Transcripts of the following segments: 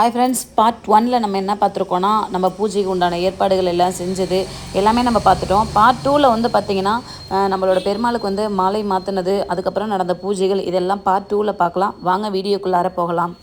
Hi friends, part 1ல் நம்ம என்ன பார்த்துருக்கோன்னா, நம்ம பூஜைக்கு உண்டான ஏற்பாடுகள் எல்லாம் செஞ்சது எல்லாமே நம்ம பார்த்துட்டோம். பார்ட் 2ல் வந்து பார்த்திங்கன்னா, நம்மளோட பெருமாளுக்கு வந்து மாலை மாற்றினது, அதுக்கப்புறம் நடந்த பூஜைகள் இதெல்லாம் பார்ட் 2ல் பார்க்கலாம். வாங்க வீடியோக்குள்ளார போகலாம்.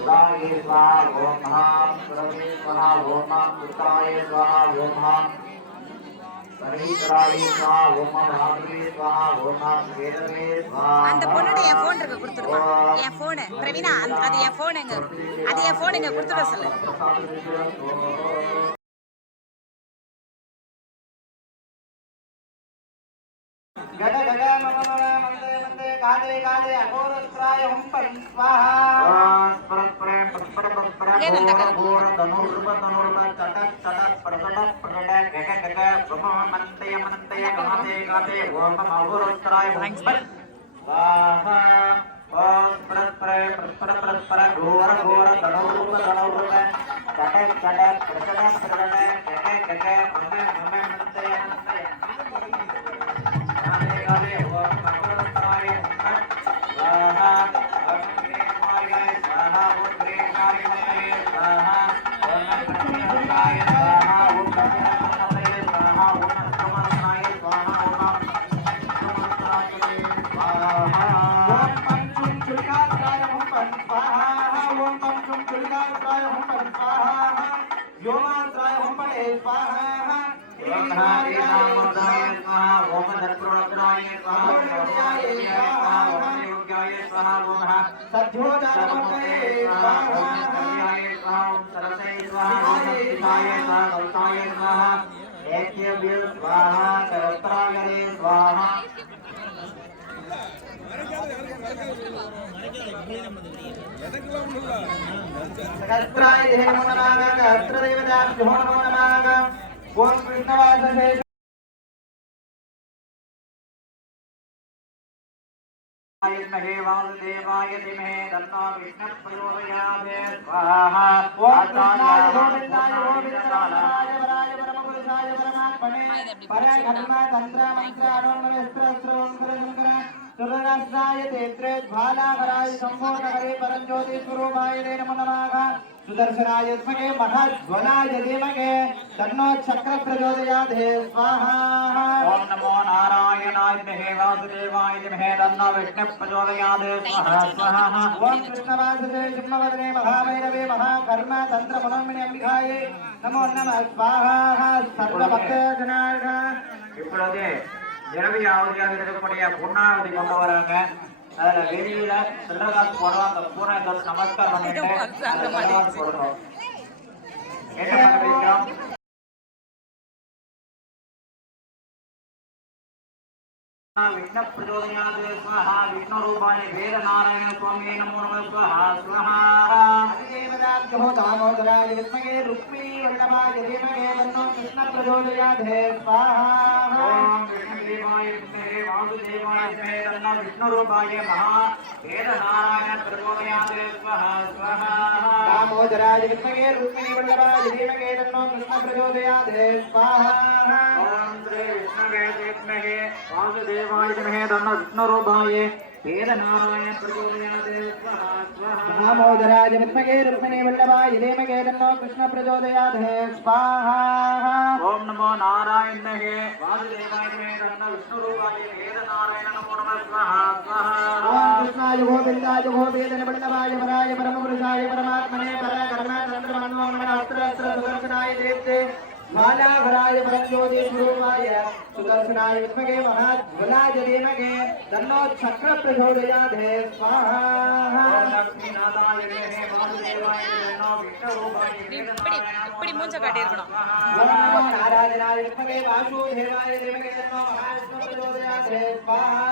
उदाये स्वाहा ओम महां सुरवे स्वाहा ओम महां उत्तराये स्वाहा ओम महां பரிசராயே ஸ்வா ஓம் மகாத்மே ஸ்வா ஓம் மகாத்மே ஸ்வா. அந்த பொண்ணோட என் ஃபோன் இருக்கு கொடுத்துருமா என் ஃபோனு பிரவீனா அது என் ஃபோனுங்க அது என் ஃபோனுங்க கொடுத்துட சொல்லு. गद गद मम मम मंदे मंदे गादे गादे अघोरस्त्राय हुं पं स्वाहा परस्परं परस्परं परस्परं घोर धनुर्व धनुर्व चटक चटक प्रचटक प्रचटक गग गग ब्रह्म मंदे मंदे गादे गादे ओम अघोरस्त्राय हुं पं स्वाहा परस्परं परस्परं परस्परं घोर घोर धनुर्व धनुर्व चटक चटक प्रचटक प्रचटक गग गग ब्रह्म मंदे मंदे महे वासुदेवाय धीमहि तन्नो विष्णुः प्रचोदयात् स्वाहा ओम कृष्णाय गोविन्दाय गोविन्दनाथाय वराय परमपुरुषाय परमात्मने परब्रह्म तन्त्र मंत्र अणोन्मस्त्र स्त्रोन्कर सुरनाथाय तेत्रे ज्वालाकराय संभोधकरे परंज्योति स्वरूपाय नमो नमः सुदर्शनाय विद्महे महाज्वलाय धीमहि तन्नो चक्र प्रचोदयात् स्वाहा ओम नमो नारायणाय विद्महे वासुदेवाय धीमहि तन्नो विष्णुः प्रचोदयात् स्वाहा स्वाहा ओम कृष्णवासुदेवाय सिंहवदने महाभैरवे महाकर्म तंत्र मनोन्मणि अंबिकाय नमो नमः स्वाहा सर्वभक्तजनाय இப்பொழுது இரவியாவதியாக இருக்கக்கூடிய பொன்னாவதி கொண்டு வராங்க. அதுல வெளியில சில்லகாசு போடுறோம். அந்த பூனை தொட்டு நமஸ்காரம் பண்ணிட்டு போடுறோம். என்ன பண்ணுறோம்? विष्णु प्रचोदयात् स्वाहा विष्णु रूपाय वेद नारायण स्वामी नमो नमः स्वाहा स्वाहा देवदाभ्यो दामोदराय विद्महे रुक्मिणी वल्लभाय धीमहि तन्नो कृष्ण प्रचोदयात् स्वाहा ओम विष्णुदेवाय विद्महे वासुदेवाय धीमहि तन्नो विष्णु रूपाय महा वेद नारायण प्रचोदयात् स्वाहा स्वाहा दामोदराय विद्महे रुक्मिणी वल्लभाय धीमहि तन्नो कृष्ण प्रचोदयात् स्वाहा ओम श्री विष्णुवे विद्महे वासुदेव तन्नो विष्णु रूपाय वेद नारायण प्रचोदयात् स्वाहा स्वाहा दामोदराय विद्महे रुक्मिणी वल्लभाय धीमहि तन्नो कृष्ण प्रचोदयात् स्वाहा ओम नमो नारायणाय वासुदेवाय तन्नो विष्णु रूपाय वेद नारायण नमो नमः स्वाहा स्वाहा ओम कृष्णाय गोविन्दाय गोविन्दने वल्लभाय वराय परमपुरुषाय परमात्मने परकर्म तंत्र मनोन्मणि अस्त्र सुदर्शनाय देवते ज्वालाकराय परंज्योति स्वरूपाय सुदर्शनाय विद्महे महाज्वलाय धीमहि तन्नो चक्र प्रचोदयात् स्वाहा लक्ष्मीनाथाय धीमहि वासुदेवाय तन्नो विष्णु रूपाय இப்படி மூஞ்ச காட்டி இருக்கணும். नारायणाय विद्महे वासुदेवाय धीमहि तन्नो महाविष्णु प्रचोदयात् स्वाहा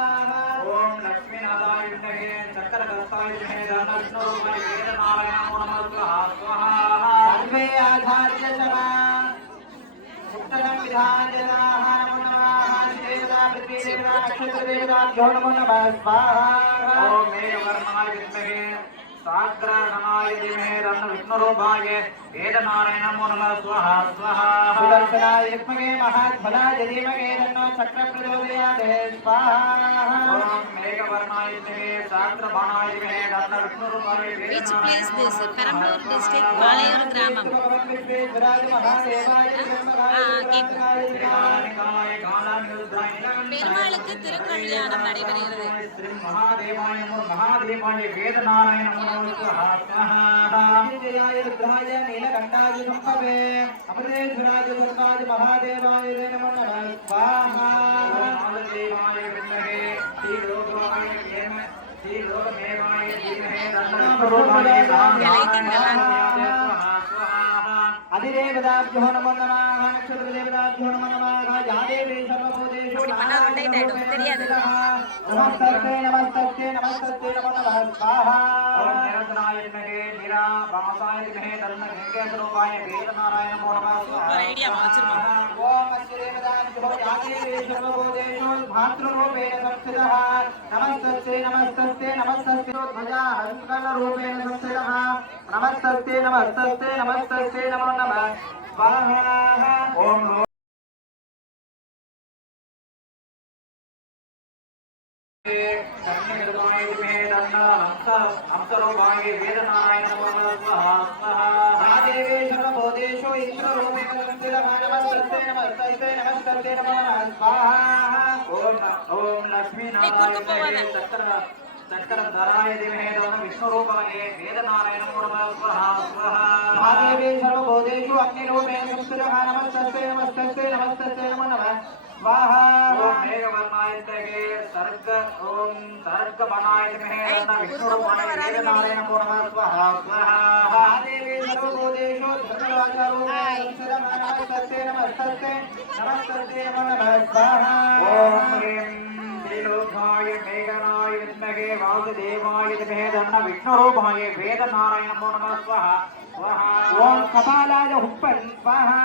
ओम लक्ष्मीनाथाय विद्महे चक्रधरस्ताय धीमहि तन्नो विष्णु रूपाय वेद नारायण नमो नमः स्वाहा स्वाहा सर्वे आधार्य समा उत्तरं विधायनाः नमो नमः देवता पृथ्वी देवता नक्षत्र देवताभ्यो नमो नमः स्वाहा ओम मेघवर्णाय विद्महे साग्रगणाय धीमहि तन्नो विष्णु रूपाय वेद नारायण नमो नमः स्वाहा स्वाहा सुदर्शनाय विद्महे महाज्वलाय धीमहि तन्नो चक्र प्रचोदयात् स्वाहा ओम मेघवर्णाय विद्महे साग्रगणाय धीमहि तन्नो विष्णु रूपाय वेद Which place this? Perambalur district, Palayur Gramam. பெருமாளுக்கு திருக்கல்யாணம் நடைபெறுகிறது. மகாதேவாய வேத நாராயண विजयाय रुद्राय नीलकंठाय संभवे अमृतेश्वराय दुर्गाय महादेवाय नमो नमः स्वाहा महादेवाय विद्महे श्रीलोकाय धीमहि तन्नो अधिदेवताभ्यो नमो नमः नक्षत्रदेवताभ्यो नमो नमः यादेवी सर्वभूतेषु அப்படி பண்ணா ரொட்டேட் ஆயிடும் தெரியாது नमस्ते नमस्ते नमस्ते नमो नमः स्वाहा ओम निरंजनाय विद्महे निराभासाय विद्महे तन्नो गंगेश्वरूपाय वेदनारायण नमो नमः स्वाहा ஐடியா வச்சிருமா ओम अस्यदेवताभ्यो यादेवी सर्वभूतेषु भातृरूपेण संस्थितः नमस्ते नमस्ते नमस्ते ध्वजा हंसकलरूपेण संस्थितः नमस्ते नमस्ते नमस्ते नमो नमः स्वाहा ओम हंसरूपाय वेदनारायण नमो नमः स्वाहा स्वाहा देवी सर्वभूतेषु इंद्ररूपेण संस्थितः नमस्ते नमस्ते नमस्ते नमो नमः स्वाहा ओम लक्ष्मी नारायण चक्रधराय धीमहि तन्नो विष्णुरूपाय वेदनारायण नमो नमः स्वाहा स्वाहा देवी सर्वभूतेषु अग्निरूपेण संस्थितः नमस्ते नमस्ते नमो नमः स्वाहा ओम मेघवर्णाय तगे सर्ग ओम सर्ग बनाय धीमहि तन्नो विष्णुरूपाय वेदनारायण नमो नमः स्वाहा स्वाहा देवी सर्वभूतेषु धर्मराजारूपेण संस्थितः नमस्ते नमस्ते नमो नमः स्वाहा ओम ह्रीं त्रिलोकाय मेघनाय विद्महे वासुदेवाय धीमहि तन्नो विष्णुरूपाय वेदनारायण नमो नमः स्वाहा स्वाहा ओम कपालाय हुंपन् स्वाहा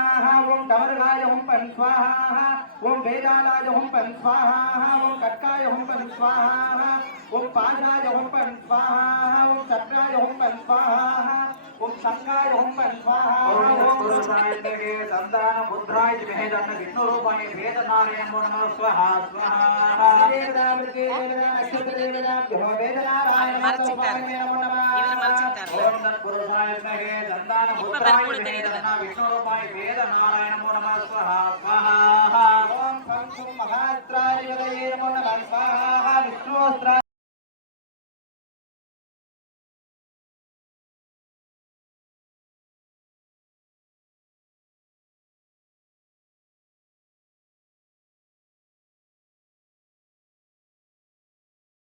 ओम डमरुकाय हुंपन् स्वाहा ओम वेदालाय हुंपन् स्वाहा ओम कट्काय हुंपन् स्वाहा ओम पाशाय हुंपन् स्वाहा ओम चक्राय हुंपन् स्वाहा ओम शंखाय हुंपन् स्वाहा ओम पुरुषाय देवे संदान बुद्धाय धीमहि तन्नो विष्णुरूपाय वेदनारायण नमो नमः स्वाहा स्वाहा देवतामृते नक्षत्र देवताभ्यो वेदनारायण नमो नमः இவரை மறைச்சிட்டாரு ओम तत्पुरुषाय धीमहि संदान बुद्धाय धीमहि तन्नो विष्णुरूपाय वेदनारायण नमो नमः स्वाहा स्वाहा ओम पंचम महात्राय विदये नमो नमः स्वाहा विष्णुस्त्राय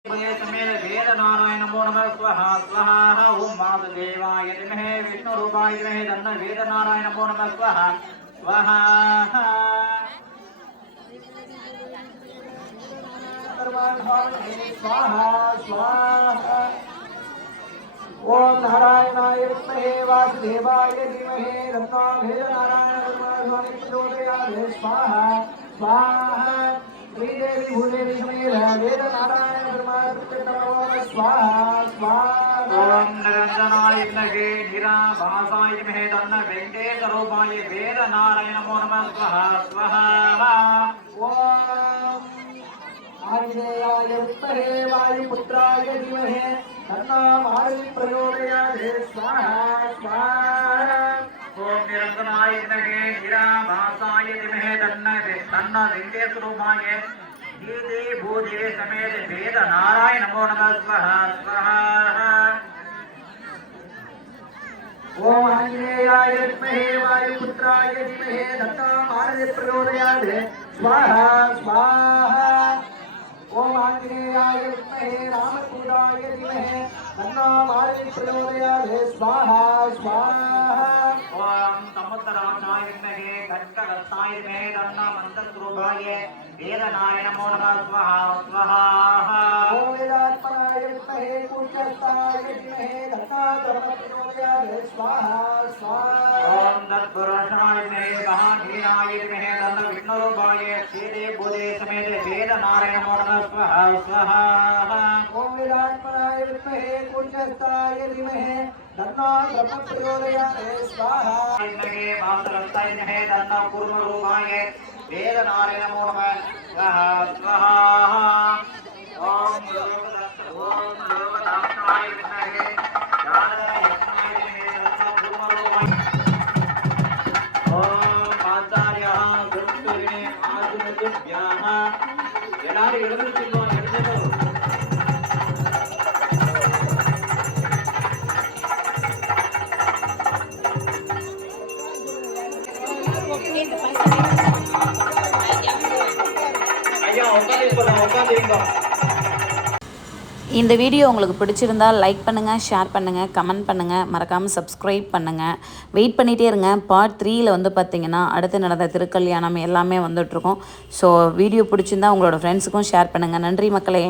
समेत वेदनारायण नमो नमः स्वाहा स्वाहा ओम वासुदेवाय धीमहि विष्णुरूपाय धीमहि तन्नो वेदनारायण नमो नमः स्वाहा स्वाहा स्वाहा स्वाहा ओम नारायणाय विद्महे वासुदेवाय धीमहि तन्नो वेदनारायण प्रचोदयात् स्वाहा स्वाहा श्रीदेवी भूदेवी समेत वेदनारायण स्वाहा स्वाहा ओम निरंजनाय विद्महे निराभासाय धीमहि तन्नो वेंकटेश्वरूपाय वेदनारायण नमो नमः स्वाहा स्वाहा ओम आंजनेयाय विद्महे वायुपुत्राय धीमहि तन्नो मारुतिः प्रचोदयात् स्वाहा स्वाहा ओम निरंजनाय विद्महे निराभासाय धीमहि तन्नो वेंकटेश्वरूपाय धीरे भूदेव समेत वेदनारायण नमो नमः स्वाहा स्वाहा ओम आंजनेयाय विद्महे वायुपुत्राय धीमहि तन्नो मारुतिः प्रचोदयात् स्वाहा स्वाहा ओम आंजनेयाय विद्महे रामचूडाय धीमहि तन्नो मारुतिः प्रचोदयात् स्वाहा स्वाहा ओम समुद्राक्षाय विद्महे खड्गहस्ताय धीमहि तन्नो मन्दस्वरूपाय वेदनारायण नमो नमः स्वाहा स्वाहा ओम वेदात्मनाय विद्महे कूटस्थाय धीमहि तन्नो ब्रह्म प्रचोदयात् स्वाहा स्वाहा ओम तत्पुरुषाय विद्महे महाधीराय धीमहि तन्नो विष्णुरूपाय श्रीदेवी भूदेवी समेत वेदनारायण नमो नमः स्वाहा स्वाहा ओम वेदात्मनाय विद्महे कूटस्थाय धीमहि तन्नो ब्रह्म प्रचोदयात् स्वाहा विद्महे वासुदेवाय धीमहि तन्नो कूर्मरूपाय वेदनारायण नमो नमः स्वाहा स्वाहा ओम लोकदाक्षाय विद्महे ज्ञानदाय धीमहि तन्नो कूर्मरूपाय ओम आचार्यः गुरुत्वेन आजुनजुभ्यः எல்லாரும் எழுந்திருக்கணும் எழுந்திருக்கணும் ஐயா உட்காந்து இந்த வீடியோ உங்களுக்கு பிடிச்சிருந்தா லைக் பண்ணுங்கள், ஷேர் பண்ணுங்கள், கமெண்ட் பண்ணுங்கள், மறக்காமல் சப்ஸ்கிரைப் பண்ணுங்கள். வெயிட் பண்ணிகிட்டே இருங்க. பார்ட் 3ல் வந்து பார்த்திங்கன்னா அடுத்து நடந்த திருக்கல்யாணம் எல்லாமே வந்துட்ருக்கோம். ஸோ வீடியோ பிடிச்சிருந்தா உங்களோட ஃப்ரெண்ட்ஸுக்கும் ஷேர் பண்ணுங்கள். நன்றி மக்களே.